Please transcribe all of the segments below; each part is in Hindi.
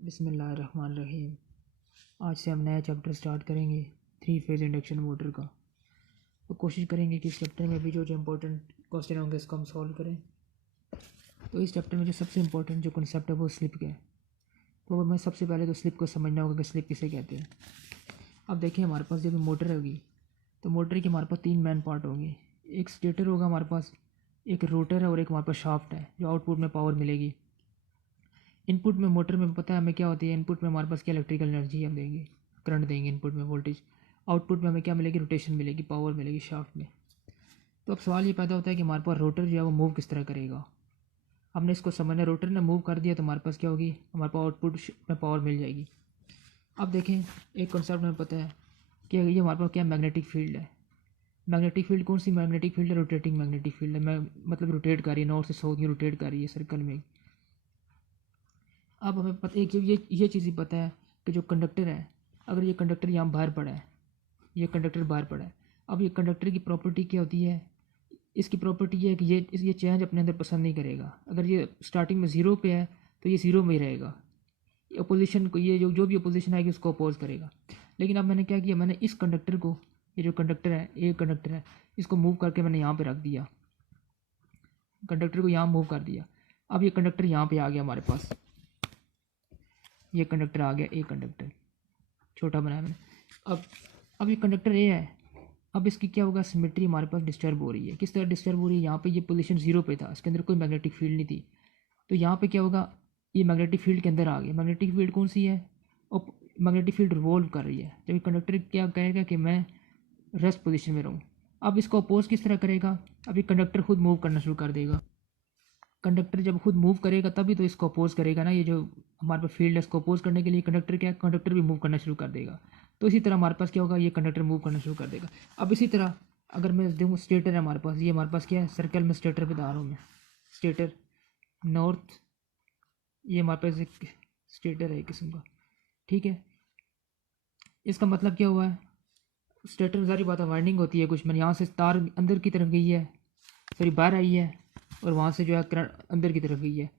बिस्मिल्लाहिर्रहमानिर्रहीम। आज से हम नया चैप्टर स्टार्ट करेंगे 3 फेज़ इंडक्शन मोटर का। तो कोशिश करेंगे कि इस चैप्टर में भी जो इम्पोर्टेंट क्वेश्चन होंगे इसको हम सॉल्व करें। तो इस चैप्टर में जो सबसे इम्पोर्टेंट जो कॉन्सेप्ट है वो स्लिप का है। तो हमें सबसे पहले तो स्लिप को समझना होगा कि स्लिप किसे कहते हैं। अब देखिए हमारे पास जब मोटर होगी तो मोटर के हमारे पास 3 मेन पार्ट होंगे। एक स्टेटर होगा हमारे पास, एक रोटर है और एक हमारे पास शाफ्ट है जो आउटपुट में पावर मिलेगी। इनपुट में मोटर में पता है हमें क्या होती है, इनपुट में हमारे पास क्या इलेक्ट्रिकल एनर्जी हम देंगे, करंट देंगे इनपुट में, वोल्टेज। आउटपुट में हमें क्या मिलेगी, रोटेशन मिलेगी, पावर मिलेगी शाफ्ट में। तो अब सवाल ये पैदा होता है कि हमारे पास रोटर जो है वो मूव किस तरह करेगा। हमने इसको समझना, रोटर ने मूव कर दिया तो हमारे पास क्या होगी, हमारे पास आउटपुट में पावर मिल जाएगी। अब देखें एक कॉन्सेप्ट हमें पता है कि ये हमारे पास क्या मैग्नेटिक फील्ड है। मैग्नेटिक फील्ड कौन सी मैग्नेटिक फील्ड है, रोटेटिंग मैग्नेटिक फील्ड है। मैं मतलब रोटेट कर रही है, नॉर्थ से साउथ में रोटेट कर रही है सर्कल में। अब हमें पता एक ये चीज़ ही पता है कि जो कंडक्टर है, अगर ये कंडक्टर यहाँ बाहर पड़ा है, ये कंडक्टर बाहर पड़ा है। अब ये कंडक्टर की प्रॉपर्टी क्या होती है, इसकी प्रॉपर्टी ये है कि ये चेंज अपने अंदर पसंद नहीं करेगा। अगर ये स्टार्टिंग में ज़ीरो पे है तो ये ज़ीरो में ही रहेगा। अपोजिशन को ये जो भी अपोजिशन आएगी उसको अपोज करेगा। लेकिन अब मैंने क्या किया, मैंने इस कंडक्टर को, ये जो कंडक्टर है, एक कंडक्टर है, इसको मूव करके मैंने यहाँ पे रख दिया, कंडक्टर को यहाँ मूव कर दिया। अब ये कंडक्टर यहाँ पे आ गया हमारे पास, ये कंडक्टर आ गया, एक कंडक्टर छोटा बनाया मैंने। अब ये कंडक्टर ए है। अब इसकी क्या होगा, सिमेट्री हमारे पास डिस्टर्ब हो रही है। किस तरह डिस्टर्ब हो रही है, यहाँ पे ये पोजीशन ज़ीरो पे था, इसके अंदर कोई मैग्नेटिक फील्ड नहीं थी। तो यहाँ पे क्या होगा, ये मैग्नेटिक फील्ड के अंदर आ गया। मैग्नेटिक फील्ड कौन सी है, और मैग्नेटिक फील्ड रिवॉल्व कर रही है। जब कंडक्टर क्या कहेगा कि मैं रेस्ट पोजीशन में रहूँ। अब इसको अपोज किस तरह करेगा, अब ये कंडक्टर खुद मूव करना शुरू कर देगा। कंडक्टर जब खुद मूव करेगा तभी तो इसको अपोज करेगा ना। ये जो हमारे पास फील्ड है इसको अपोज करने के लिए कंडक्टर क्या, कंडक्टर भी मूव करना शुरू कर देगा। तो इसी तरह हमारे पास क्या होगा, ये कंडक्टर मूव करना शुरू कर देगा। अब इसी तरह अगर मैं दूँ, स्टेटर है हमारे पास, ये हमारे पास क्या है, सर्कल में स्टेटर बता रहा हूँ मैं, स्टेटर नॉर्थ, ये हमारे पास एक स्टेटर है एक किस्म का, ठीक है। इसका मतलब क्या हुआ है, स्टेटर सारी बात है, वाइंडिंग होती है कुछ। मैंने यहाँ से तार अंदर की तरफ गई है, सॉरी बाहर आई है, और वहाँ से जो है करंट अंदर की तरफ गई है।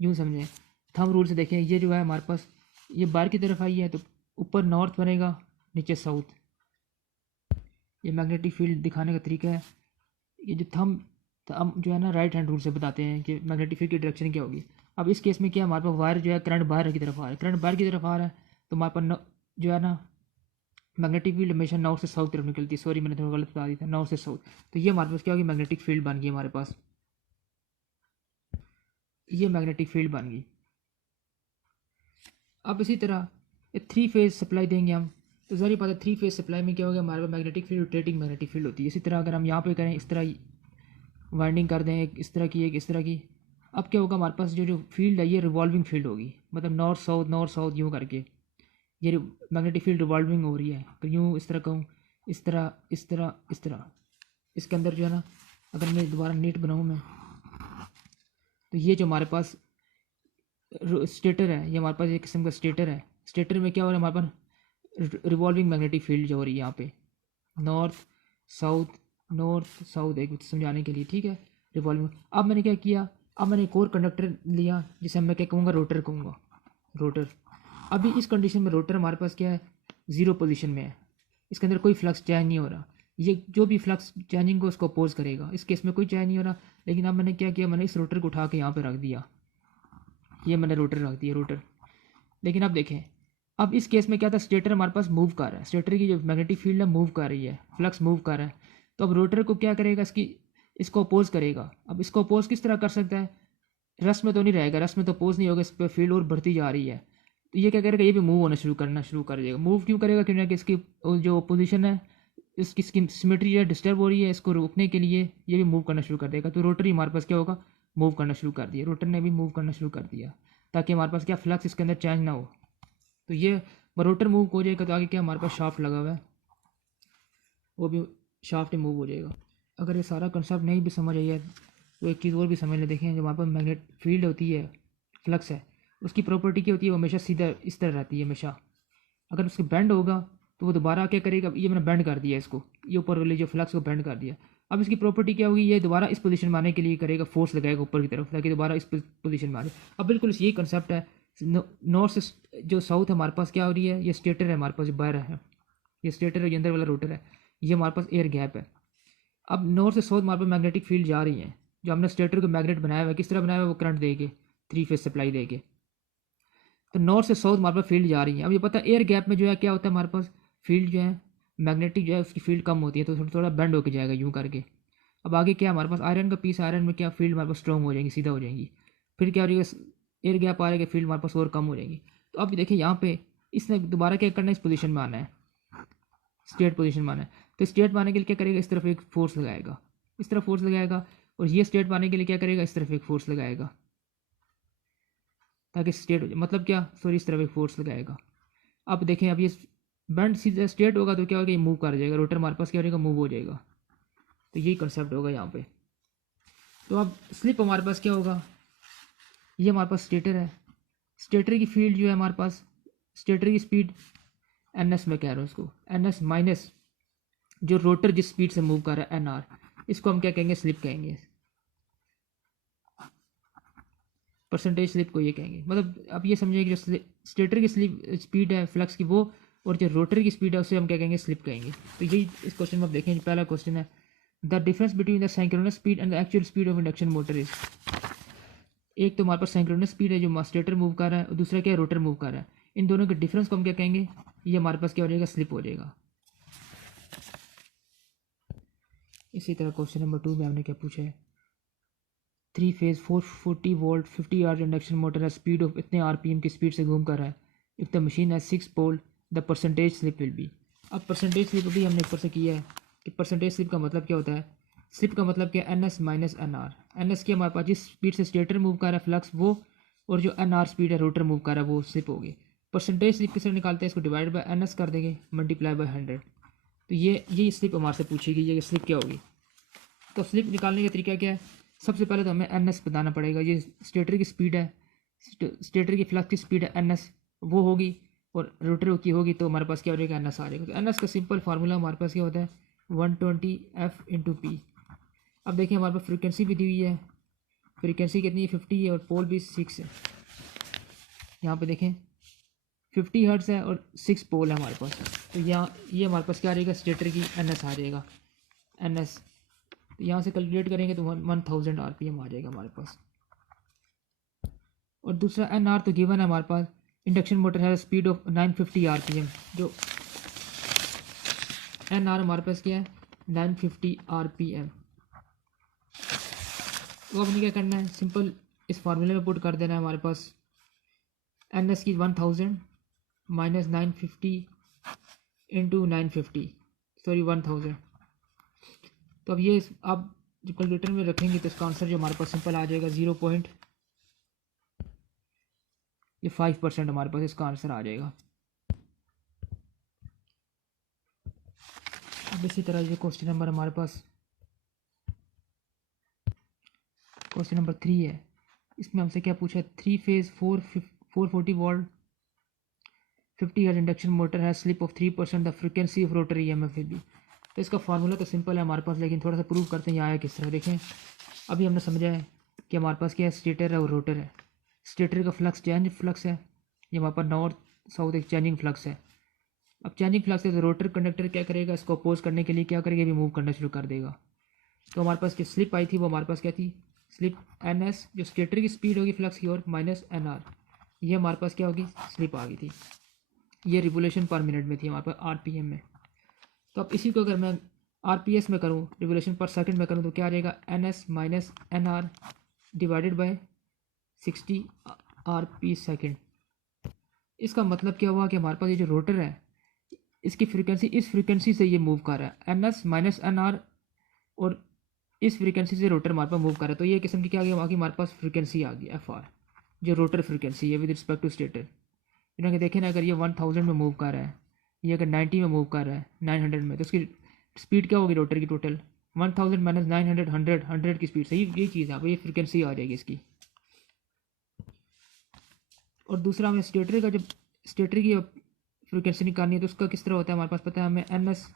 यूँ समझें, थंब रूल से देखें, ये जो है हमारे पास ये बाहर की तरफ आई है तो ऊपर नॉर्थ बनेगा, नीचे साउथ। ये मैग्नेटिक फील्ड दिखाने का तरीका है। ये जो थंब जो है ना राइट हैंड रूल से बताते हैं कि मैग्नेटिक फील्ड की डायरेक्शन क्या होगी। अब इस केस में क्या, हमारे पास वायर जो है करंट बाहर की तरफ आ रहा है, करंट बाहर की तरफ आ रहा है तो हमारे पास जो है ना मैग्नेटिक फील्ड हमेशा नॉर्थ से साउथ तरफ निकलती है। सॉरी मैंने थोड़ा गलत बता दिया था, नॉर्थ से साउथ। तो ये हमारे पास क्या होगी, मैग्नेटिक फील्ड बन गई हमारे पास, ये मैग्नेटिक फील्ड बन गई। अब इसी तरह ये 3 फेज़ सप्लाई देंगे हम, तो ज़ाहिर बात है 3 फेज़ सप्लाई में क्या होगा, हमारे पास magnetic field rotating magnetic field होती है। इसी तरह अगर हम यहाँ पे करें, इस तरह वाइंडिंग कर दें, एक इस तरह की एक इस तरह की, अब क्या होगा, हमारे पास जो फील्ड है ये रिवॉल्विंग फील्ड होगी, मतलब नॉर्थ साउथ यूँ करके ये मैग्नेटिक फील्ड रिवॉल्विंग हो रही है। तो यूँ इस तरह कहूँ, इस तरह इस तरह इस तरह, इसके अंदर जो है ना, अगर मैं दोबारा नीट बनाऊँ मैं, तो ये जो हमारे पास स्टेटर है, ये हमारे पास एक किस्म का स्टेटर है। स्टेटर में क्या हो रहा है, हमारे पास रिवॉल्विंग मैग्नेटिक फील्ड जो हो रही है यहाँ पे, नॉर्थ साउथ एक समझाने के लिए, ठीक है, रिवॉल्विंग। अब मैंने क्या किया, अब मैंने एक और कंडक्टर लिया जिसे मैं क्या कहूँगा, रोटर कहूँगा, रोटर। अभी इस कंडीशन में रोटर हमारे पास क्या है, ज़ीरो पोजीशन में है, इसके अंदर कोई फ्लक्स चेंज नहीं हो रहा। ये जो भी फ्लक्स चेंजिंग को उसको अपोज करेगा, इस केस में कोई चेंज नहीं हो रहा। लेकिन अब मैंने क्या किया, मैंने इस रोटर को उठा के यहाँ पे रख दिया, ये मैंने रोटर रख दिया, रोटर। लेकिन अब देखें, अब इस केस में क्या था, स्टेटर हमारे पास मूव कर रहा है, स्टेटर की जो मैग्नेटिक फील्ड है मूव कर रही है, फ्लक्स मूव कर रहा है। तो अब रोटर को क्या करेगा, इसको अपोज करेगा। अब इसको अपोज किस तरह कर सकता है, रस में तो नहीं रहेगा, रस में तो अपोज नहीं होगा, इस पर फील्ड और बढ़ती जा रही है। तो ये क्या करेगा, ये भी मूव होना शुरू कर देगा। मूव क्यों करेगा, क्योंकि इसकी जो पोजीशन है, इसकी सिमेट्री है डिस्टर्ब हो रही है, इसको रोकने के लिए ये भी मूव करना शुरू कर देगा। तो रोटर ही हमारे पास क्या होगा, मूव करना शुरू कर दिया, रोटर ने भी मूव करना शुरू कर दिया, ताकि हमारे पास क्या फ्लक्स इसके अंदर चेंज ना हो। तो ये रोटर मूव हो जाएगा तो आगे क्या हमारे पास शाफ्ट लगा हुआ है, वो भी शाफ्ट मूव हो जाएगा। अगर ये सारा कंसेप्ट नहीं भी समझ आई है तो एक चीज़ और भी समझ ले, देखें जो हमारे पास मैग्नेट फील्ड होती है, फ्लक्स है, उसकी प्रॉपर्टी क्या होती है, वो हमेशा सीधा इस तरह रहती है हमेशा। अगर उसके बेंड होगा तो वो दोबारा क्या करेगा, ये मैंने बेंड कर दिया इसको, ये ऊपर वाले जो फ्लक्स को बेंड कर दिया। अब इसकी प्रॉपर्टी क्या होगी, ये दोबारा इस पोजीशन में आने के लिए करेगा, फोर्स लगाएगा ऊपर की तरफ ताकि दोबारा इस पोजीशन में आ जाए। अब बिल्कुल यही कंसेप्ट है, नॉर्थ से जो साउथ हमारे पास क्या हो रही है, ये स्टेटर है हमारे पास, जो बाहर है ये स्टेटर है, ये अंदर वाला रोटर है, ये हमारे पास एयर गैप है। अब नॉर्थ से साउथ हमारे पास मैग्नेटिक फील्ड जा रही है, जो हमने स्टेटर को मैग्नेट बनाया हुआ है, किस तरह बनाया हुआ है, वो करंट देके 3 फेज सप्लाई देके, तो नॉर्थ से साउथ हमारे पास फील्ड जा रही है। अब ये पता है एयर गैप में जो है क्या होता है, हमारे पास फील्ड जो है मैग्नेटिक जो है उसकी फील्ड कम होती है, तो थोड़ा थोड़ा बेंड होकर जाएगा यूँ करके। अब आगे क्या हमारे पास आयरन का पीस, आयरन में क्या फील्ड हमारे पास स्ट्रॉन्ग हो जाएगी, सीधा हो जाएंगी, फिर क्या हो जाएगा, एयर गैप आ जाएगा, फील्ड हमारे पास और कम हो जाएगी। तो अब देखिए यहाँ पे इसने दोबारा क्या करना है, इस पोजीशन में आना है, स्टेट पोजीशन में आना है। तो स्टेट में आने के लिए क्या करेगा, इस तरफ एक फोर्स लगाएगा, इस तरफ फोर्स लगाएगा, और ये स्टेट में आने के लिए क्या करेगा, इस तरफ एक फोर्स लगाएगा ताकि स्टेट हो जाए, मतलब क्या, सॉरी इस तरफ एक फोर्स लगाएगा। अब देखें, अब ये बैंड सीधा स्ट्रेट होगा तो क्या होगा, ये मूव कर जाएगा, रोटर हमारे पास क्या हो जाएगा, मूव हो जाएगा। तो यही कंसेप्ट होगा यहाँ पे। तो अब स्लिप हमारे पास क्या होगा, ये हमारे पास स्टेटर है, स्टेटर की फील्ड जो है हमारे पास, स्टेटर की स्पीड एन एस में कह रहा हूँ इसको, एन एस माइनस जो रोटर जिस स्पीड से मूव कर रहा है एन आर, इसको हम क्या कहेंगे, स्लिप कहेंगे, परसेंटेज स्लिप को ये कहेंगे। मतलब अब ये समझिए कि जो स्टेटर की स्पीड है फ्लक्स की वो, और जो रोटर की स्पीड है उसे हम क्या कहेंगे, स्लिप कहेंगे। तो यही इस क्वेश्चन में आप देखें, पहला क्वेश्चन है the difference between the synchronous speed and the actual speed of induction motor is. एक तो हमारे पास सिंक्रोनस स्पीड है जो स्टेटर मूव कर रहा है, और दूसरा क्या है, रोटर मूव कर रहा है। इन दोनों के डिफरेंस को हम क्या कहेंगे, ये हमारे पास क्या हो जाएगा, स्लिप हो जाएगा। इसी तरह क्वेश्चन नंबर 2 में हमने क्या पूछा है, 3 phase 440 volt 50 R induction motor है, स्पीड ऑफ इतने आरपीएम की स्पीड से घूम कर रहा है। इफ द मशीन है 6 pole the percentage slip will be. अब परसेंटेज स्लिप भी हमने ऊपर से किया है कि परसेंटेज स्लिप का मतलब क्या होता है, स्लिप का मतलब क्या, N S minus N R. N S की हमारे पास जिस स्पीड से स्टेटर मूव कर रहा है फ्लक्स वो, और जो एन आर स्पीड है रोटर मूव कर रहा है वो स्लिप होगी। परसेंटेज स्लिप किस तरह निकालते हैं, इसको डिवाइड बाय एन एस कर देंगे, मल्टीप्लाई बाय 100। तो ये स्लिप हमारे से पूछेगी, ये स्लिप क्या होगी। तो स्लिप निकालने का तरीका क्या है, सबसे पहले तो हमें एन एस बताना पड़ेगा। ये स्टेटर की स्पीड है, स्टेटर की फ्लक्स की स्पीड है एन एस, वो होगी, और रोटर की होगी, तो हमारे पास क्या हो जाएगा, एन एस आ जाएगा। तो एन एस का सिंपल फार्मूला हमारे पास क्या होता है, 120 एफ इंटू पी। अब देखिए हमारे पास फ्रीक्वेंसी भी दी हुई है, फ्रीक्वेंसी कितनी है, 50 है, और पोल भी 6 है। यहाँ पे देखें 50 हर्ट्ज है और 6 पोल है हमारे पास। तो यहाँ ये हमारे पास क्या आ जाएगा, स्टेटर की एन एस आ जाएगा, एन एस। तो यहाँ से कैलकुलेट करेंगे तो 1000 आरपीएम आ जाएगा हमारे पास। और दूसरा एन आर तो गिवन है हमारे पास, इंडक्शन मोटर है स्पीड ऑफ 950 आरपीएम, जो एन आर हमारे पास क्या है, 950 आरपीएम। तो अब हमें क्या करना है, सिंपल इस फार्मूले में पुट कर देना है हमारे पास, एन एस की 1000 माइनस 950 इंटू 950, सॉरी 1000। तो अब ये आप जो कैलकुलेटर में रखेंगे तो इसका आंसर जो हमारे पास सिंपल आ जाएगा 0.5% हमारे पास इसका आंसर आ जाएगा। अब इसी तरह ये क्वेश्चन नंबर हमारे पास क्वेश्चन नंबर 3 है। इसमें हमसे क्या पूछा है, 3 phase 440 volt 50 hertz induction motor है, slip of 3% the frequency of rotary EMF will be. तो इसका फार्मूला तो सिंपल है हमारे पास, लेकिन थोड़ा सा प्रूव करते हैं यहाँ आया किस तरह। देखें अभी हमने समझा है कि हमारे पास क्या है, स्टेटर है और रोटर है। स्टेटर का फ्लक्स चेंज फ्लक्स है, ये हमारे पास नॉर्थ साउथ एक चेंजिंग फ्लक्स है। अब चेंजिंग फ्लक्स है तो रोटर कंडक्टर क्या करेगा, इसको अपोज करने के लिए क्या करेगा, भी मूव करना शुरू कर देगा। तो हमारे पास जो स्लिप आई थी वो हमारे पास क्या थी, स्लिप एन एस जो स्टेटर की स्पीड होगी फ्लक्स की, और माइनस एन आर, ये हमारे पास क्या होगी, स्लिप आ गई थी। ये रिवोल्यूशन पर मिनट में थी हमारे पास आरपीएम में। तो अब इसी को अगर मैं आरपीएस में करूँ, रिवोल्यूशन पर सेकंड में करूँ, तो क्या आ जाएगा, N S minus N R divided by 60 RP second. इसका मतलब क्या हुआ कि हमारे पास ये जो रोटर है इसकी फ्रीक्वेंसी इस फ्रीक्वेंसी से ये मूव कर रहा है, N S minus N R, और इस फ्रीक्वेंसी से रोटर हमारे पास मूव कर रहा है। तो ये किस्म की क्या आ गई, वहाँ की हमारे पास फ्रीक्वेंसी आ गई एफ आर, जो रोटर फ्रीक्वेंसी है विद रिस्पेक्ट टू स्टेटर। इन्होंने देखे ना, अगर ये 1000 में मूव कर रहा है, ये अगर 90 में मूव कर रहा है, 900 में, तो उसकी स्पीड क्या होगी रोटर की, टोटल 1000 माइनस 900, 100 की स्पीड से ये चीज़ है, ये फ्रीक्वेंसी आ जाएगी इसकी। और दूसरा हमें स्टेटर का, जब स्टेटर की फ्रीक्वेंसी निकालनी है तो उसका किस तरह होता है हमारे पास पता है हमें, N S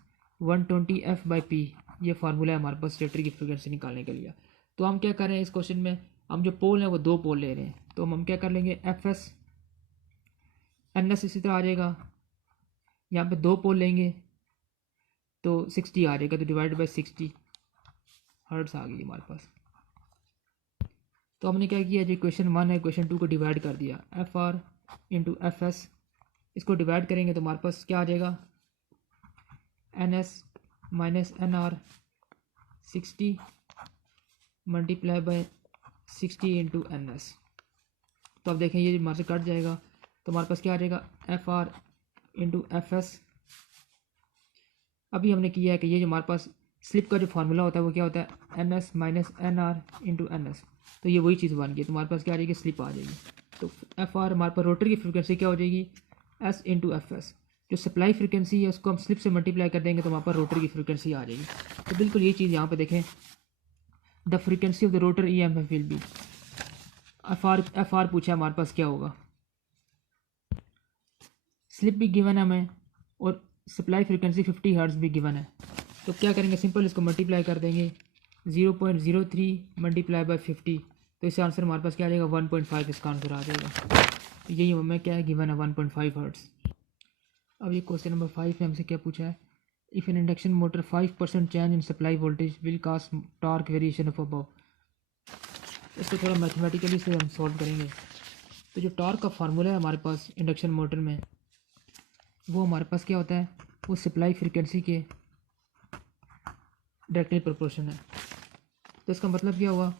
120 F by P. ये फार्मूला है हमारे पास स्टेटर की फ्रीक्वेंसी निकालने के लिए। तो हम क्या कर रहे हैं इस क्वेश्चन में, हम जो पोल हैं वो 2 पोल ले रहे हैं, तो हम क्या कर लेंगे एफ एस एन एस इसी तरह आ जाएगा। यहाँ पे 2 पोल लेंगे तो 60 आ जाएगा, तो डिवाइड बाई 60 हर्ट्स आ गई हमारे पास। तो हमने क्या किया, जो क्वेश्चन 1 है क्वेश्चन 2 को डिवाइड कर दिया, F R into F S, इसको डिवाइड करेंगे तो हमारे पास क्या आ जाएगा, N S minus N R 60 multiply by 60 into N S. तो अब देखें ये हमारे से कट जाएगा, तो हमारे पास क्या आ जाएगा, F R into F S. अभी हमने किया है कि ये जो हमारे पास स्लिप का जो फार्मूला होता है वो क्या होता है, N S minus N R into N S. तो ये वही चीज़ बन गई, तो हमारे पास क्या आ जाएगी, स्लिप आ जाएगी। तो एफ आर हमारे पास रोटर की फ्रिक्वेंसी क्या हो जाएगी, एस इंटू एफ एस। जो सप्लाई फ्रिक्वेंसी है उसको हम स्लिप से मल्टीप्लाई कर देंगे तो हमारे पास रोटर की फ्रिक्वेंसी आ जाएगी। तो बिल्कुल ये चीज़ यहाँ पे देखें, the frequency of the rotor E M F will be, F R पूछा है हमारे पास क्या होगा, स्लिप भी गिवन है हमें और सप्लाई फ्रिक्वेंसी 50 हर्ट्ज भी गिवन है। तो क्या करेंगे, सिंपल इसको मल्टीप्लाई कर देंगे, 0.03 मल्टीप्लाई बाय 50, तो इसका आंसर हमारे पास क्या आ जाएगा, 1.5 इसका आंसर आ जाएगा। तो यही हमें क्या है गिवन है, 1.5 हर्ट्ज। अब ये क्वेश्चन नंबर 5 में हमसे क्या पूछा है, if an induction motor 5% change in supply voltage will cast torque variation of above. इसको थोड़ा मैथमेटिकली से हम सॉल्व करेंगे। तो जो टॉर्क का फार्मूला है हमारे पास इंडक्शन मोटर में, वो हमारे पास क्या होता है, वो सप्लाई फ्रिक्वेंसी के डायरेक्टली प्रोपोर्शन है। तो इसका मतलब क्या हुआ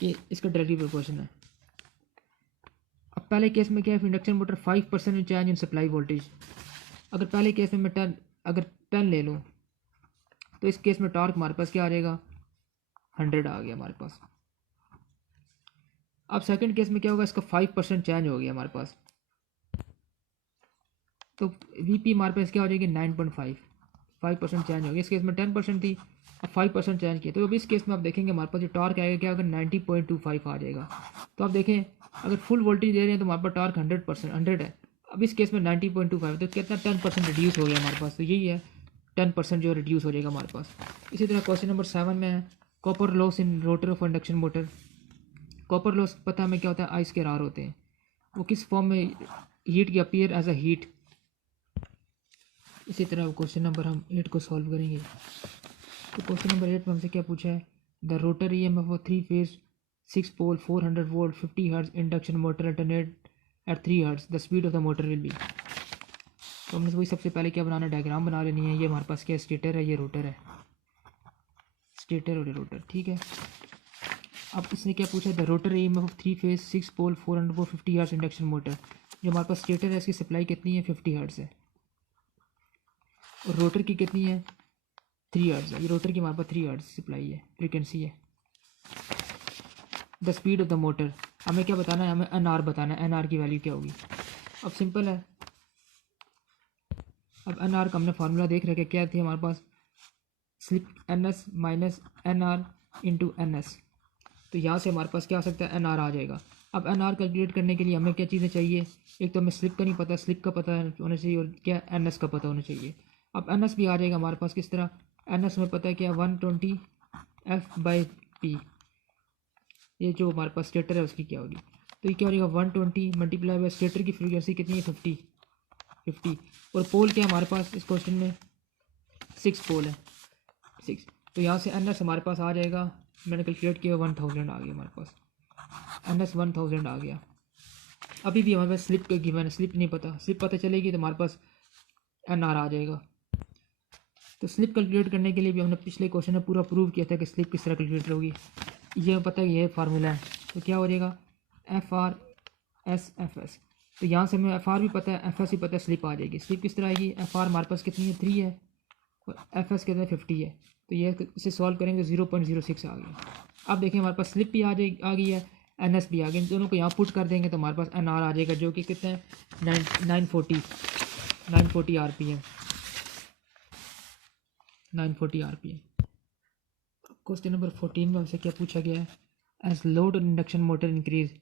कि इसका डायरेक्टली प्रोपोर्शन है। अब पहले केस में क्या है, induction motor 5% change in supply voltage, अगर पहले केस में मैं 10 ले लूँ तो इस केस में टॉर्क हमारे पास क्या आ जाएगा, 100 आ गया हमारे पास। अब सेकंड केस में क्या होगा, इसका 5% चेंज हो गया हमारे पास, तो वीपी हमारे पास क्या हो जाएगी, 9.5, 5% चेंज हो गया। इस केस में 10% थी, अब 5% चेंज किया, तो अब इस केस में आप देखेंगे हमारे पास जो टॉर्क आएगा क्या, अगर 90.25 आ जाएगा। तो आप देखें अगर फुल वोल्टेज दे रहे हैं तो हमारे पास टॉर्क 100 है। अब इस केस में 90.25, तो कितना 10% रिड्यूस हो गया हमारे पास, तो यही है 10% जो रिड्यूस हो जाएगा हमारे पास। इसी तरह क्वेश्चन नंबर 7 में है, copper loss in rotor of induction motor. Copper loss पता हमें क्या होता है, आइस के रार होते हैं, वो किस फॉर्म में, हीट की अपीयर एज अ हीट। इसी तरह क्वेश्चन नंबर हम 8 को सॉल्व करेंगे। तो क्वेश्चन नंबर 8 में हमसे क्या पूछा है, the rotor E M F of 3 phase 6 pole 400 volt 50 hertz induction motor alternate at 3 hertz, the speed of the motor will be. तो हमने वही सबसे पहले क्या बनाना, डायग्राम बना लेनी है। ये हमारे पास क्या स्टेटर है, ये रोटर है, स्टेटर और रोटर, ठीक है। अब इसने क्या पूछा, the rotor E M F of 3 phase 6 pole 400 volt 50 hertz induction motor. जो हमारे पास स्टेटर है इसकी सप्लाई कितनी है, 50 हर्ट्ज है, और रोटर की कितनी है, 3 हर्ट्ज है। ये रोटर की हमारे पास 3 हर्ट्ज सप्लाई है, फ्रिक्वेंसी है। The speed of the motor, हमें क्या बताना है, हमें एन आर बताना है, एन आर की वैल्यू क्या होगी। अब सिंपल है, अब एन आर का हमने फार्मूला देख रखे क्या थे हमारे पास, slip N S minus N R into N S. तो यहाँ से हमारे पास क्या आ सकता है, एन आर आ जाएगा। अब एन आर कैलकुलेट करने के लिए हमें क्या चीज़ें चाहिए, एक तो हमें स्लिप का नहीं पता, स्लिप का पता होना चाहिए, और क्या एन एस का पता होना चाहिए। अब एन एस भी आ जाएगा हमारे पास, किस तरह, एन एस हमें पता है क्या, 120 एफ बाई पी, ये जो हमारे पास स्टेटर है उसकी क्या होगी। तो ये क्या हो जाएगा, 120 मल्टीप्लाई बाई स्टेटर की फ्रीक्वेंसी कितनी है, 50, और पोल क्या है हमारे पास इस क्वेश्चन में, 6 पोल है, 6। तो यहाँ से एन एस हमारे पास आ जाएगा, मैंने कैलकुलेट किया 1000 आ गया हमारे पास, एन एस 1000 आ गया। अभी भी हमारे पास स्लिप का गिवन है, स्लिप नहीं पता, स्लिप पता चलेगी तो हमारे पास एन आर आ जाएगा। तो स्लिप कैलकुलेट करने के लिए भी हमने पिछले क्वेश्चन में पूरा प्रूव किया था कि स्लिप किस तरह कैलकुलेट होगी। ये पता है, ये फार्मूला है, तो क्या हो जाएगा, F R S F S. तो यहाँ से हमें एफ आर भी पता है, एफ एस भी पता है, स्लिप आ जाएगी। स्लिप किस तरह आएगी, एफ आर हमारे पास कितनी है, 3 है, और एफ एस कितना है, 50 है। तो ये इसे सॉल्व करेंगे 0.06 आ गया। अब देखिए हमारे पास स्लिप भी आ गई है, एन एस भी आ गई, दोनों को यहाँ पुट कर देंगे तो हमारे पास एन आर आ जाएगा, जो कि कितना है, 940 R P M, 940 R P M. Question number 14 में हमसे क्या पूछा गया है, एज लोड और इंडक्शन मोटर इंक्रीज,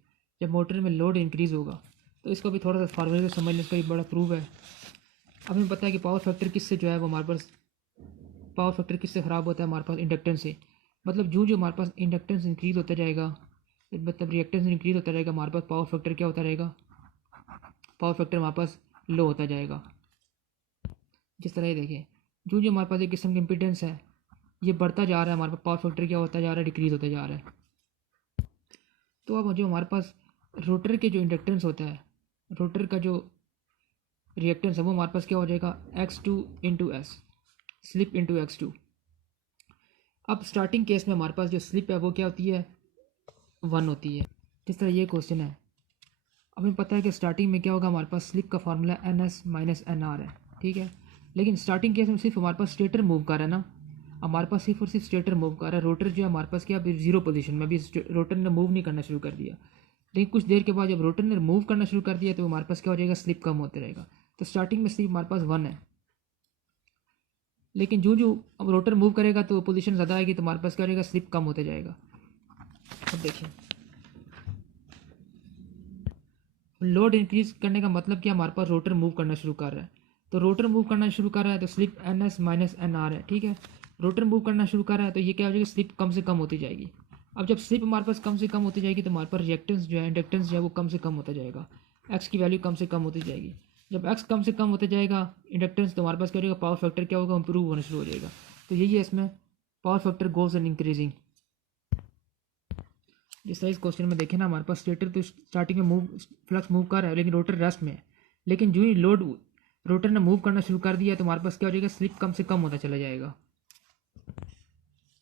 जब मोटर में लोड इंक्रीज होगा, तो इसको भी थोड़ा सा फार्मूले को समझ लें, इसका भी बड़ा प्रूव है। अब हमें पता है कि पावर फैक्टर किससे जो है वो हमारे पास पावर फैक्टर किससे ख़राब होता है हमारे पास इंडक्टेंस से। मतलब जो जो हमारे पास इंडक्टेंस इंक्रीज़ होता जाएगा, मतलब रिएक्टेंस इंक्रीज़ होता रहेगा, हमारे पास पावर फैक्टर क्या होता रहेगा, पावर फैक्टर हमारे पास लो होता जाएगा। जिस तरह ये देखें, जो जो हमारे पास एक किस्म की इम्पीडेंस है ये बढ़ता जा रहा है, हमारे पास पावर फैक्टर क्या होता जा रहा है, डिक्रीज़ होता जा रहा है। तो अब जो हमारे पास रोटर के जो इंडक्टेंस होता है, रोटर का जो रिएक्टेंस है वो हमारे पास क्या हो जाएगा, x2 into S, slip into x2। अब स्टार्टिंग केस में हमारे पास जो स्लिप है वो क्या होती है, 1 होती है। जिस तरह ये क्वेश्चन है, अब हमें पता है कि स्टार्टिंग में क्या होगा, हमारे पास स्लिप का फार्मूला NS माइनस NR है, ठीक है। लेकिन स्टार्टिंग केस में सिर्फ हमारे पास स्टेटर मूव कर रहा है ना, हमारे पास सिर्फ और सिर्फ स्टेटर मूव कर रहा है। रोटर जो है हमारे पास क्या, अभी जीरो पोजीशन में, अभी रोटर ने मूव नहीं करना शुरू कर दिया। लेकिन कुछ देर के बाद जब रोटर ने मूव करना शुरू कर दिया तो हमारे पास क्या हो जाएगा, स्लिप कम होते रहेगा। तो स्टार्टिंग में स्लिप हमारे पास 1 है, लेकिन जो जो अब रोटर मूव करेगा तो पोजीशन ज़्यादा आएगी तो हमारे पास क्या हो जाएगा, स्लिप कम होते जाएगा। अब देखिए, लोड इंक्रीज करने का मतलब क्या, हमारे पास रोटर मूव करना शुरू कर रहा है। तो रोटर मूव करना शुरू कर रहा है तो स्लिप NS माइनस NR है, ठीक है। रोटर मूव करना शुरू कर रहा है तो ये क्या हो जाएगा, स्लिप कम से कम होती जाएगी। अब जब स्लिप हमारे पास कम से कम होती जाएगी तो हमारे पास रिएक्टेंस जो है, इंडक्टेंस जो है वो कम से कम होता जाएगा, एक्स की वैल्यू कम से कम होती जाएगी। जब एक्स कम से कम होता जाएगा इंडक्टेंस, तो हमारे पास क्या हो जाएगा, पावर फैक्टर क्या होगा, इंप्रूव होना शुरू हो जाएगा। तो यही है इसमें, power factor goes and increasing. जिस तरह इस क्वेश्चन में देखें ना, हमारे पास स्टेटर तो स्टार्टिंग में मूव, फ्लक्स मूव कर रहा है लेकिन रोटर रेस्ट में है। लेकिन जो ही लोड रोटर ने मूव करना शुरू कर दिया तो हमारे पास क्या हो जाएगा, स्लिप कम से कम होता चला जाएगा।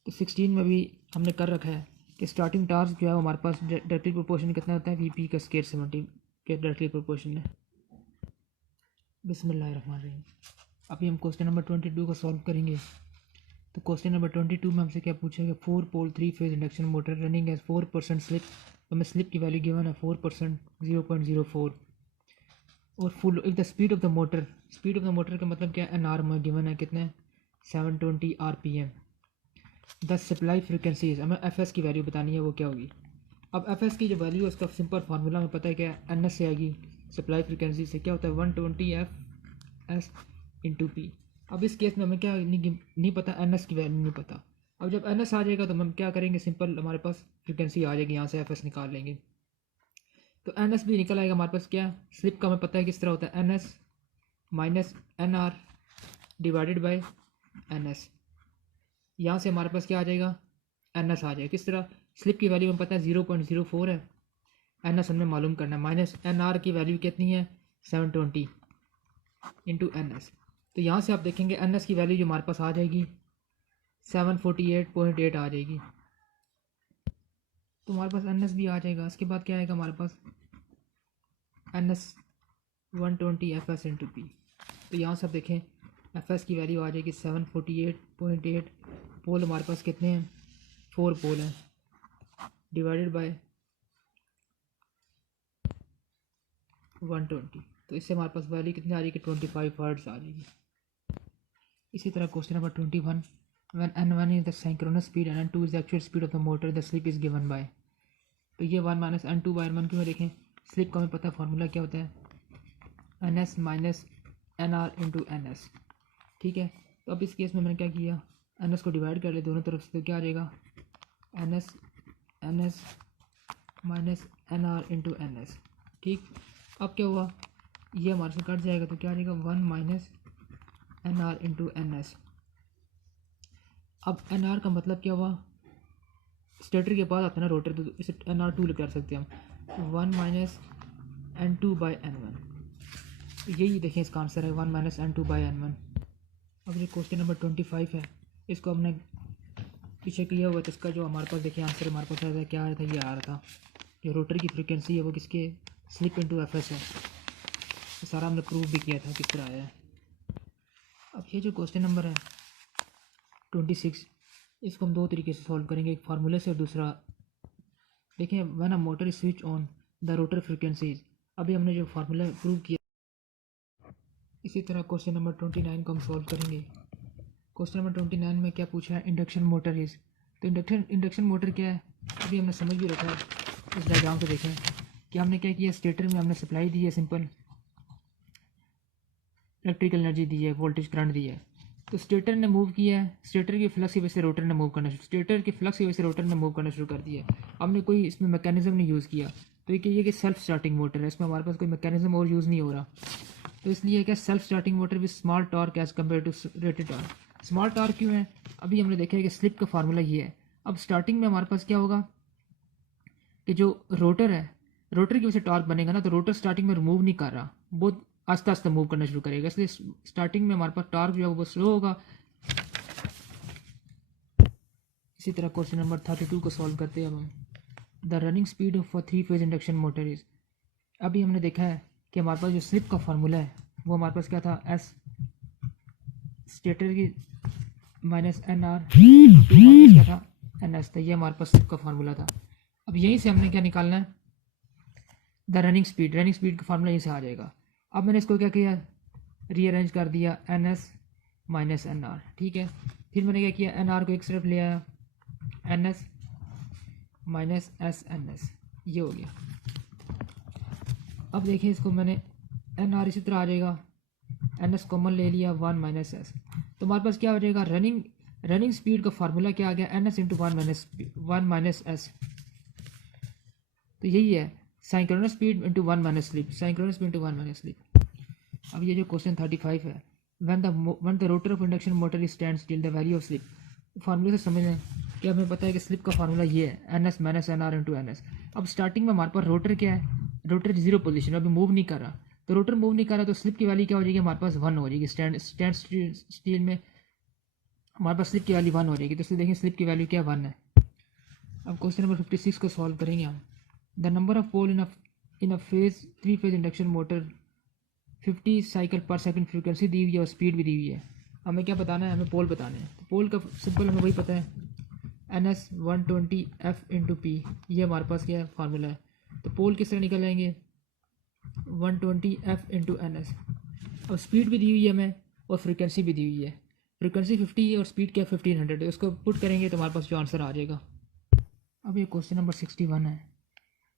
तो 16 में भी हमने कर रखा है कि स्टार्टिंग टार्क जो है हमारे पास डायरेक्टली प्रोपोर्शन कितना होता है, VP का स्क्वायर 70 के डायरेक्टली प्रोपोर्शन है। बिस्मिल्लाहिर्रहमानिर्रहीम। अभी हम क्वेश्चन नंबर 22 को सॉल्व करेंगे। तो क्वेश्चन नंबर 22 में हमसे क्या पूछा गया, 4 pole 3 phase induction motor running as 4% slip. हमें स्लिप की वैल्यू गिवन है 4%, 0.04, और full if the speed of the motor, speed of the motor का मतलब क्या है, NR में गिवन है कितने, 720 RPM। द सप्लाई फ्रिक्वेंसीज, हमें FS की वैल्यू बतानी है, वो क्या होगी। अब FS की जो वैल्यू है उसका सिंपल फार्मूला हमें पता है क्या है, NS से आएगी, सप्लाई फ्रिक्वेंसी से क्या होता है, 120 FS इंटू P। अब इस केस में हमें क्या नहीं पता, NS की वैल्यू नहीं पता। अब जब NS आ जाएगा तो हम क्या करेंगे, सिंपल हमारे पास फ्रिक्वेंसी आ जाएगी, यहाँ से FS निकाल लेंगे तो NS भी निकल आएगा हमारे पास। क्या स्लिप का हमें पता है किस तरह होता है, NS minus NR divided by NS। यहाँ से हमारे पास क्या आ जाएगा, NS आ जाएगा। किस तरह, स्लिप की वैल्यू हमें पता है 0.04 है, NS हमने मालूम करना है, माइनस NR की वैल्यू कितनी है, 720 इंटू NS। तो यहाँ से आप देखेंगे NS की वैल्यू जो हमारे पास आ जाएगी 748.8 आ जाएगी। तो हमारे पास NS भी आ जाएगा। इसके बाद क्या आएगा हमारे पास, NS 120 FS इंटू P। तो यहाँ से आप देखें FS की वैल्यू आ जाएगी 748.8, पोल हमारे पास कितने हैं, 4 पोल हैं, डिवाइडेड बाय 120। तो इससे हमारे पास वैल्यू कितनी आ जाएगी, 25 हर्ट्ज आ जाएगी। इसी तरह question number 21, when N1 is the synchronous speed and N2 is the actual speed of the motor, the slip is given by। तो ये 1 माइनस N2 बाय N1 क्यों है, देखें स्लिप का हमें पता है फार्मूला क्या होता है, NS minus NR into NS, ठीक है। तो अब इस केस में मैंने क्या किया, NS को डिवाइड कर ले दोनों तरफ से, तो क्या आ जाएगा, NS minus NR into NS, ठीक। अब क्या हुआ, ये हमारे से कट जाएगा तो क्या आ जाएगा, 1 माइनस NR इंटू NS। अब NR का मतलब क्या हुआ, स्टेटर के बाद आता है ना रोटर, तो इसे NR2 कर सकते हैं हम, 1 माइनस N2 बाई N1। यही देखें इसका आंसर है 1 माइनस N2 बाई N1। अब ये क्वेश्चन नंबर 25 है, इसको हमने पीछे किया हुआ है, तो इसका जो हमारे पास देखिए आंसर हमारे पास आया था, क्या आया था, ये आ रहा था कि रोटर की फ्रिक्वेंसी है वो किसके, स्लिप इंटू FS है। तो सारा हमने प्रूव भी किया था किस तरह आया है। अब ये जो क्वेश्चन नंबर है 26, इसको हम दो तरीके से सॉल्व करेंगे, एक फार्मूले से और दूसरा देखें, when a motor switch on the rotor frequencies. अभी हमने जो फार्मूला प्रूव किया, इसी तरह क्वेश्चन नंबर 29 को हम सॉल्व करेंगे। क्वेश्चन नंबर 29 में क्या पूछा है, इंडक्शन मोटर इज़। तो इंडक्शन मोटर क्या है, अभी हमने समझ भी रखा है, इस डायग्राम को देखें कि हमने क्या किया, स्टेटर में हमने सप्लाई दी है, सिंपल इलेक्ट्रिकल एनर्जी दी है, वोल्टेज करंट दी है। तो स्टेटर ने मूव किया है, स्टेटर की फ्लक्स की वजह से रोटर ने मूव करना शुरू, स्टेटर की फ्लक्स की वजह से रोटर ने मूव करना शुरू कर दिया। हमने कोई इसमें मैकेनिज्म नहीं यूज़ किया, तो ये कि सेल्फ स्टार्टिंग मोटर है, इसमें हमारे पास कोई मैकेनिज्म और यूज़ नहीं हो रहा। तो इसलिए क्या self starting motor with small torque as compare to rated torque. Small torque क्यों है? अभी हमने देखा है कि स्लिप का फार्मूला ये है। अब स्टार्टिंग में हमारे पास क्या होगा कि जो रोटर है, रोटर की वजह से टॉर्क बनेगा ना, तो रोटर स्टार्टिंग में मूव नहीं कर रहा, बहुत आस्ते आस्ते मूव करना शुरू करेगा, इसलिए स्टार्टिंग में हमारे पास टॉर्क जो है वो स्लो होगा। इसी तरह क्वेश्चन नंबर 32 को सॉल्व करते हैं अब हम। The running speed of 3 phase induction motor is. अभी हमने देखा है कि हमारे पास जो स्लिप का फार्मूला है वो हमारे पास क्या था, एस स्टेटर की माइनस एन आर क्या था, एन एस था, ये हमारे पास स्लिप का फार्मूला था। अब यहीं से हमने क्या निकालना है, the running speed, running speed का फार्मूला यहीं से आ जाएगा। अब मैंने इसको क्या किया, रीअरेंज कर दिया, N S minus N R, ठीक है। फिर मैंने क्या किया, एन आर को एक तरफ ले आया, N S minus S N S, ये हो गया। अब देखिए इसको मैंने एन आर इसी तरह आ जाएगा, एन एस कॉमन ले लिया, 1 माइनस एस, तो हमारे पास क्या हो जाएगा, रनिंग स्पीड का फार्मूला क्या आ गया, N S into 1 minus S. तो यही है synchronous speed into 1 minus slip, synchronous speed into 1 minus slip. अब ये जो क्वेश्चन 35 है, when the rotor of induction motor is stand still the value of slip, फार्मूले से समझ लें कि हमें पता है कि स्लिप का फार्मूला ये है, N S minus N R into N S. अब स्टार्टिंग में हमारे पास रोटर क्या है, रोटर जीरो पोजीशन, अभी मूव नहीं कर रहा, तो रोटर मूव नहीं कर रहा तो स्लिप की वैल्यू क्या हो जाएगी, हमारे पास 1 हो जाएगी। स्टैंड स्टील में हमारे पास स्लिप की वैल्यू 1 हो जाएगी, तो इसलिए देखें स्लिप की वैल्यू क्या 1 है। अब क्वेश्चन नंबर 56 को सॉल्व करेंगे हम। The number of pole in a phase 3 phase induction motor 50 cycle per second frequency दी हुई है और स्पीड भी दी हुई है। हमें क्या बताना है, हमें पोल बताने हैं। तो पोल का सिंपल हमें वही पता है, N S 120 F into P, ये हमारे पास क्या है फार्मूला है। तो पोल किस तरह निकल आएंगे, 120 एफ इंटू एन एस। अब स्पीड भी दी हुई है हमें और फ्रीक्वेंसी भी दी हुई है, फ्रीक्वेंसी 50 है और स्पीड क्या 1500 है, उसको पुट करेंगे तो हमारे पास जो आंसर आ जाएगा। अब ये क्वेश्चन नंबर 61 है,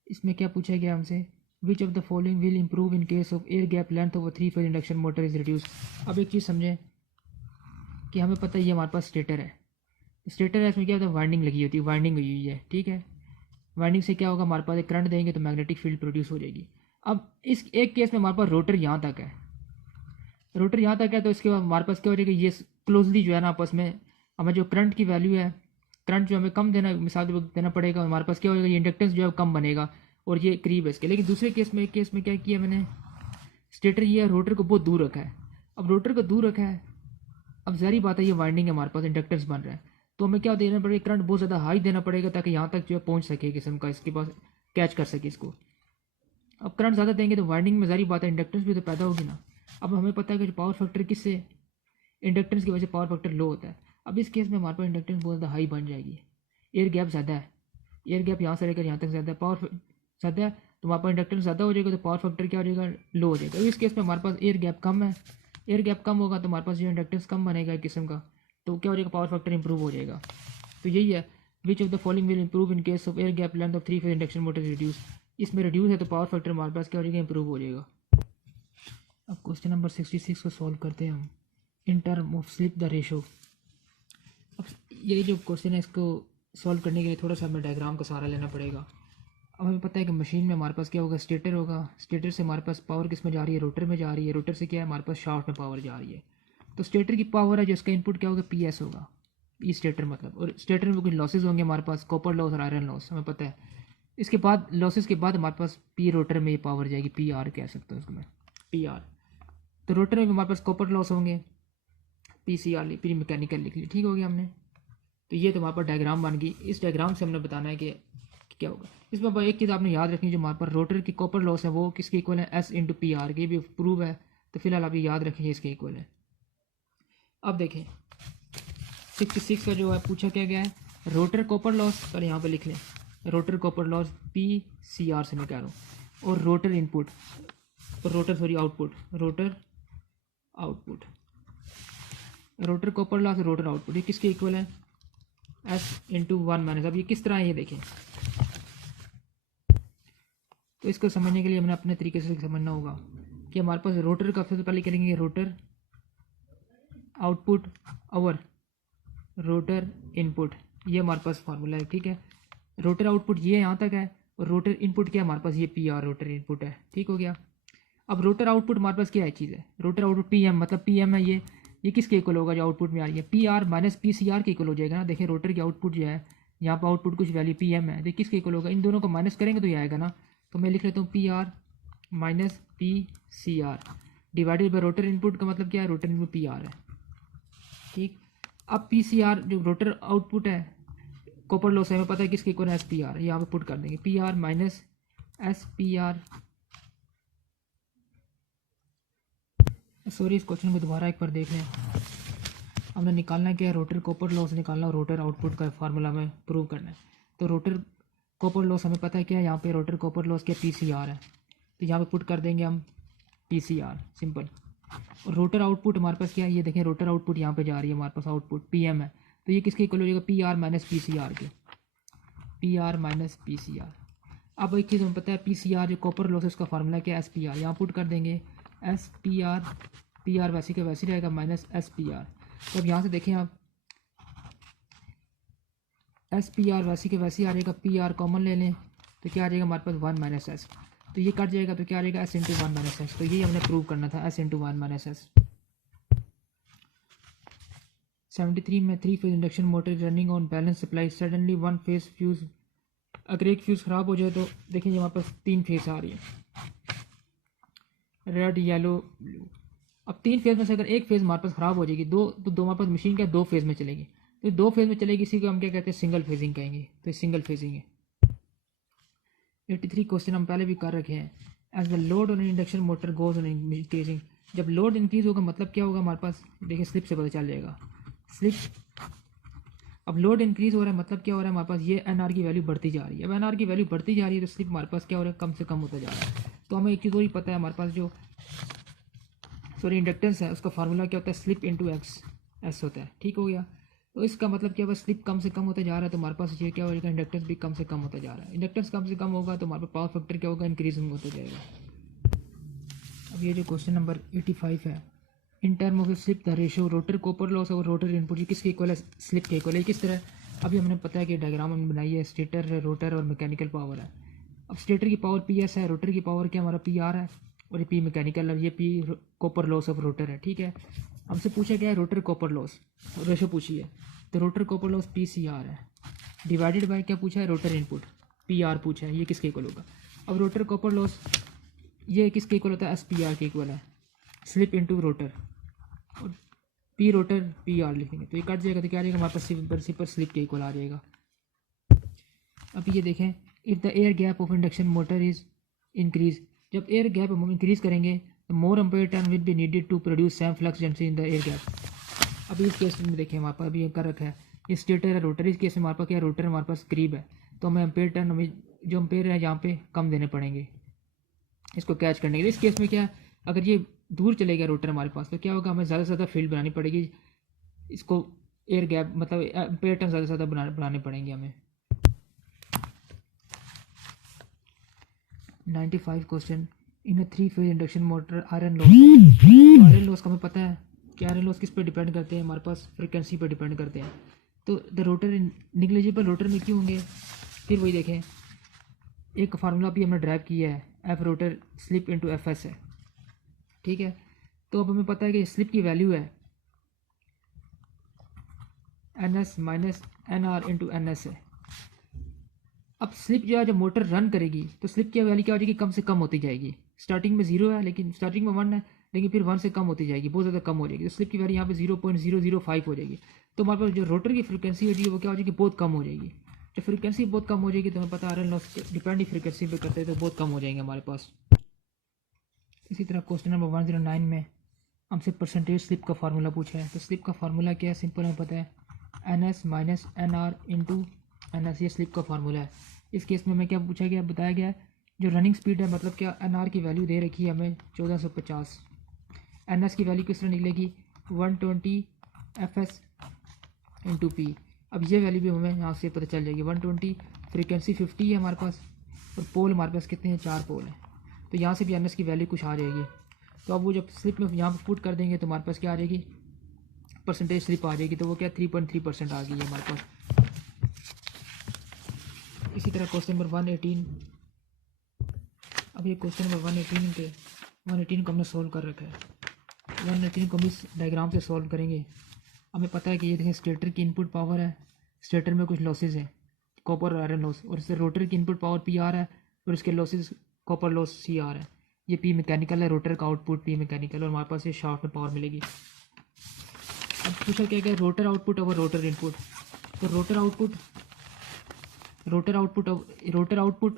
इसमें क्या पूछा गया हमसे, which of the following will improve in case of air gap length of 3 phase induction motor is reduce. अब एक चीज़ समझें कि हमें पता है ये हमारे पास स्टेटर है, स्टेटर है, इसमें क्या होता है, वाइंडिंग लगी होती है, वाइंडिंग हुई हुई है, ठीक है। वाइंडिंग से क्या होगा, हमारे पास एक करंट देंगे तो मैग्नेटिक फील्ड प्रोड्यूस हो जाएगी। अब इस एक केस में हमारे पास रोटर यहाँ तक है, रोटर यहाँ तक है, तो इसके बाद हमारे पास क्या हो जाएगा, ये क्लोजली जो है ना आपस में, हमें जो करंट की वैल्यू है, करंट जो हमें कम देना, मिसाल देना पड़ेगा, हमारे पास क्या हो जाएगा, ये इंडक्टेंस जो है कम बनेगा और ये करीब है इसके। लेकिन दूसरे केस में, एक केस में क्या किया मैंने, स्टेटर ये है, रोटर को बहुत दूर रखा है। अब रोटर को दूर रखा है, अब ज़ाहिर बात है ये वाइंडिंग है, हमारे पास इंडक्टेंस बन रहा है, तो हमें क्या देना पड़ेगा, करंट बहुत ज़्यादा हाई देना पड़ेगा ताकि यहाँ तक जो है पहुँच सके किस्म का, इसके पास कैच कर सके इसको। अब करंट ज़्यादा देंगे तो वाइंडिंग में ज़ाहिर बात है इंडक्टेंस भी तो पैदा होगी ना। अब हमें पता है कि पावर फैक्टर किससे, इंडक्टेंस की वजह से पावर फैक्टर लो होता है। अब इस केस में हमारे पास इंडक्टेंस बहुत ज़्यादा हाई बन जाएगी, एयर गैप ज़्यादा है, एयर गैप यहाँ से लेकर यहाँ तक ज़्यादा है, पावर ज़्यादा है, तो हमारे पास इंडक्टेंस ज़्यादा हो जाएगा तो पावर फैक्टर क्या हो जाएगा, लो हो जाएगा। इस केस में हमारे पास एयर गैप कम है, एयर गैप कम होगा तो हमारे पास जो इंडक्टेंस कम बनेगा एक किस्म का, तो क्या हो जाएगा, पावर फैक्टर इंप्रूव हो जाएगा। तो यही है, which of the following will improve in case of air gap length of 3 phase induction motor reduce. इसमें रिड्यूस है तो पावर फैक्टर हमारे पास क्या हो जाएगा, इंप्रूव हो जाएगा। अब क्वेश्चन नंबर 66 को सॉल्व करते हैं हम, in term of slip the ratio. अब ये जो क्वेश्चन है इसको सॉल्व करने के लिए थोड़ा सा हमें डायग्राम का सहारा लेना पड़ेगा। अब हमें पता है कि मशीन में हमारे पास क्या होगा, स्टेटर होगा, स्टेटर से हमारे पास पावर किस में जा रही है, रोटर में जा रही है, रोटर से क्या है हमारे पास शाफ्ट में पावर जा रही है। तो स्टेटर की पावर है जो इसका इनपुट क्या होगा, पी एस होगा, ई स्टेटर मतलब, और स्टेटर में कुछ लॉसेज होंगे हमारे पास, कॉपर लॉस और आयरन लॉस हमें पता है। इसके बाद लॉसेज के बाद हमारे पास पी रोटर में ये पावर जाएगी, पी आर कह सकते हैं उसको मैं, पी आर। तो रोटर में भी हमारे पास कॉपर लॉस होंगे, P C R, P mechanical लिख ली, ठीक हो गया हमने। तो ये तो हमारे पास डायग्राम बन गई, इस डायग्राम से हमने बताना है कि क्या होगा। इसमें अब एक चीज़ आपने याद रखनी, जो हमारे पास रोटर की कॉपर लॉस है वो किसके इक्वल है, एस इंटू पी आर, ये भी प्रूव है, तो फिलहाल आप ये याद रखेंगे इसके इक्वल है। अब देखें 66 का जो है पूछा क्या गया है, रोटर कॉपर लॉस, पहले यहाँ पे लिख लें, rotor copper loss P C R से मैं कह रहा हूँ, और रोटर इनपुट, और rotor sorry output, rotor output, rotor copper loss rotor output, ये किसके इक्वल है, एस इंटू 1 माइनस। अब ये किस तरह है ये देखें, तो इसको समझने के लिए हमें अपने तरीके से समझना होगा कि हमारे पास रोटर का, सबसे पहले करेंगे रोटर आउटपुट और रोटर इनपुट, ये हमारे पास फार्मूला है। ठीक है, रोटर आउटपुट ये यहाँ तक है और रोटर इनपुट क्या है हमारे पास, ये पी आर रोटर इनपुट है। ठीक हो गया। अब रोटर आउटपुट हमारे पास क्या है चीज़ है, रोटर आउटपुट पी एम, मतलब पी एम है ये किसके इक्वल होगा जो आउटपुट में आ रही है, P R minus P C R के इक्वल हो जाएगा ना। देखिए रोटर की आउटपुट जो है यहाँ पर आउटपुट कुछ वैल्यू पी एम है, देखिए किसके इक्वल होगा, इन दोनों को माइनस करेंगे तो ये आएगा ना। तो मैं लिख लेता हूँ P R minus P C R divided by rotor input का मतलब क्या है, रोटर इनपुट पी आर है। ठीक, अब पी सी आर जो रोटर आउटपुट है कॉपर लॉस है, हमें पता है किसके इक्वल है, एस पी आर, यहाँ पे पुट कर देंगे P R minus S P are. Sorry, इस क्वेश्चन को दोबारा एक बार देख लें। हमने निकालना क्या है, रोटर कॉपर लॉस निकालना, रोटर आउटपुट का फार्मूला हमें प्रूव करना है। तो रोटर कॉपर लॉस हमें पता है क्या है, यहाँ पे रोटर कॉपर लॉस क्या पी सी आर है, तो यहाँ पे पुट कर देंगे हम पी सी आर, सिंपल। और रोटर आउटपुट हमारे पास क्या है, ये देखें रोटर आउटपुट यहाँ पे जा रही है हमारे पास, आउटपुट पी एम है, तो ये किसके इक्वल हो जाएगा, P R minus P C R के, P R minus P C R. अब एक चीज़ हमें पता है, पी सी आर जो कॉपर लॉस है उसका फार्मूला क्या है, एस पी आर, यहाँ पुट कर देंगे एस पी आर वैसे का वैसे रहेगा माइनस एस पी आर। तो अब यहाँ से देखें आप, एस पी आर वैसे के वैसे आ जाएगा, पी आर कॉमन ले लें तो क्या आ जाएगा हमारे पास वन माइनस एस, तो ये कट जाएगा तो क्या आ जाएगा S into one minus S. तो ये हमने प्रूव करना था, S into one minus S. 73 में 3 phase induction motor running on balance supply, suddenly one phase fuse, अगर एक फ्यूज़ ख़राब हो जाए तो देखिए हमारे पास 3 फेज आ रही है, रेड येलो ब्लू। अब 3 फेज में से अगर एक फेज़ हमारे पास ख़राब हो जाएगी, दो हमारे पास मशीन क्या 2 फेज़ में चलेगी, तो 2 फेज़ में चलेगी, इसी को हम क्या कहते हैं सिंगल फेजिंग कहेंगे, तो सिंगल फेजिंग है। 83 क्वेश्चन हम पहले भी कर रखे हैं, as the load on induction motor goes on increasing, जब लोड इंक्रीज होगा मतलब क्या होगा हमारे पास, देखिए स्लिप से पता चल जाएगा, स्लिप। अब लोड इंक्रीज हो रहा है मतलब क्या हो रहा है हमारे पास, ये एन आर की वैल्यू बढ़ती जा रही है। अब एन आर की वैल्यू बढ़ती जा रही है तो स्लिप हमारे पास क्या हो रहा है, कम से कम होता जा रहा है। तो हमें एक चीज़ और ही पता है, हमारे पास जो इंडक्टेंस है उसका फार्मूला क्या होता है, स्लिप इंटू एक्स एस होता है। ठीक हो गया, तो इसका मतलब क्या होगा, स्लिप कम से कम होता जा रहा है तो हमारे पास ये क्या हो जाएगा, इंडक्टेंस भी कम से कम होता जा रहा है। इंडक्टेंस कम से कम होगा तो हमारे पास पावर फैक्टर क्या होगा, इंक्रीजिंग होता जाएगा। अब ये जो क्वेश्चन नंबर 85 है, in term of slip the ratio rotor copper loss और रोटर इनपुट, ये किसके इक्वल है, स्लिप के इक्वल है। किस तरह, अभी हमने पता है कि डायग्राम हमने बनाई है, स्टेटर है, रोटर और मैकेनिकल पावर है। अब स्टेटर की पावर पी एस है, रोटर की पावर क्या हमारा पी आर है, और ये पी मैकेनिकल है, ये P copper loss of rotor है। ठीक है, हमसे पूछा गया है रोटर कॉपर लॉस रेशो पूछी है, तो rotor copper loss P C R है, डिवाइडेड बाय क्या पूछा है, रोटर इनपुट पी आर पूछा है, ये किसके इक्वल होगा। अब रोटर कॉपर लॉस ये किसके इक्वल होता है, एस पी आर के इक्वल है, स्लिप इंटू रोटर, और पी रोटर पी आर लिखेंगे तो ये कट जाएगा तो क्या आ जाएगा हमारे पास सिपर स्लिप के इक्वल आ जाएगा। अब ये देखें, if the air gap of induction motor is increase, जब एयर गैप हम इंक्रीज करेंगे तो more ampere turn will be needed to produce same flux density in the air gap. अभी इस केस में देखें हमारे पास अभी ये कर रखा है, ये स्टेटर है, रोटर, इस केस में हमारे पास क्या, रोटर हमारे पास करीब है तो हमें एम्पेयर टर्न, हमें जो एम्पेयर है यहाँ पे कम देने पड़ेंगे इसको कैच करने के लिए। इस केस में क्या है, अगर ये दूर चले गया रोटर हमारे पास तो क्या होगा, हमें ज़्यादा से ज़्यादा फील्ड बनानी पड़ेगी, इसको एयर गैप मतलब एम्पेयर टर्न ज़्यादा से ज़्यादा बनाने पड़ेंगे हमें। 95 क्वेश्चन, इन 3 phase induction motor iron loss, iron loss का हमें पता है कि आयरन लॉस किस पे डिपेंड करते हैं, हमारे पास फ्रिक्वेंसी पे डिपेंड करते हैं। तो द रोटर निग्लिजिबल रोटर में क्यों होंगे, फिर वही देखें, एक फार्मूला भी हमने ड्राइव किया है, F rotor slip into F S है। ठीक है, तो अब हमें पता है कि स्लिप की वैल्यू है N S minus N R into N S है। अब स्लिप जो है जब मोटर रन करेगी तो स्लिप की वैल्यू क्या हो जाएगी, कम से कम होती जाएगी। स्टार्टिंग में 0 है, लेकिन स्टार्टिंग में 1 है, लेकिन फिर 1 से कम होती जाएगी, बहुत ज़्यादा कम हो जाएगी। तो स्लिप की वैल्यू यहाँ पे 0.005 हो जाएगी। तो हमारे पास जो रोटर की फ्रिक्वेंसी हो जाएगी वो क्या हो जाएगी, बहुत कम हो जाएगी। जब फ्रिक्वेंसी बहुत कम हो जाएगी तो हमें पता आयरन लॉस डिपेंड ही फ्रिक्वेंसी पे करते हैं, तो बहुत कम हो जाएंगे हमारे पास। इसी तरह क्वेश्चन नंबर 109 में हमसे परसेंटेज स्लिप का फार्मूला पूछा है। तो स्लिप का फार्मूला क्या है, सिंपल हमें पता है, N S minus N R into N S, ये स्लिप का फार्मूला है। इस केस में हमें क्या पूछा गया, बताया गया है जो रनिंग स्पीड है, मतलब क्या एन आर की वैल्यू दे रखी है हमें 1450, एन एस की वैल्यू किस तरह निकलेगी 120 एफ एस इंटू पी। अब ये वैल्यू भी हमें यहाँ से पता चल जाएगी, 120, फ्रीक्वेंसी 50 है हमारे पास, और पोल हमारे पास कितने हैं, 4 पोल हैं, तो यहाँ से भी एन एस की वैल्यू कुछ आ जाएगी। तो अब वो जब स्लिप में यहाँ पर पुट कर देंगे तो हमारे पास क्या आ जाएगी, परसेंटेज स्लिप आ जाएगी, तो वो क्या 3.3% आ गई है हमारे पास। इसी तरह क्वेश्चन नंबर 118, अब ये क्वेश्चन नंबर 118 को हमने सोल्व कर रखा है। 118 को हम इस डायग्राम से सोल्व करेंगे। हमें पता है कि ये देखें स्टेटर की इनपुट पावर है, स्टेटर में कुछ लॉसेज हैं, कॉपर और आयरन लॉस, और इससे रोटर की इनपुट पावर पी आर है और इसके losses copper loss C R है। ये पी मैकेनिकल है, रोटर का आउटपुट पी मैकेनिकल, और हमारे पास ये शाफ्ट में पावर मिलेगी। अब पूछा क्या क्या, रोटर आउटपुट और रोटर इनपुट। तो रोटर आउटपुट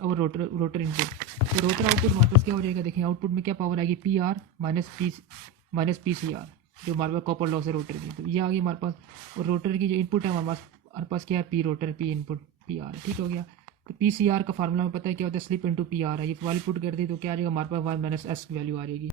और रोटर इनपुट। तो रोटर आउटपुट हमारे पास क्या हो जाएगा, देखिए आउटपुट में क्या पावर आएगी, P R minus P C R, जो हमारे पास कॉपर लॉस है रोटर की, तो ये आ गई हमारे पास। और रोटर की जो इनपुट है हमारे पास क्या है, P rotor P input P R, ठीक हो गया। तो पी सी आर का फार्मूला में पता है क्या होता है, स्लिप इंटू पी आर है, ये वाली पुट कर दी तो क्या आ जाएगा हमारे पास 1 - S की वैल्यू आ जाएगी।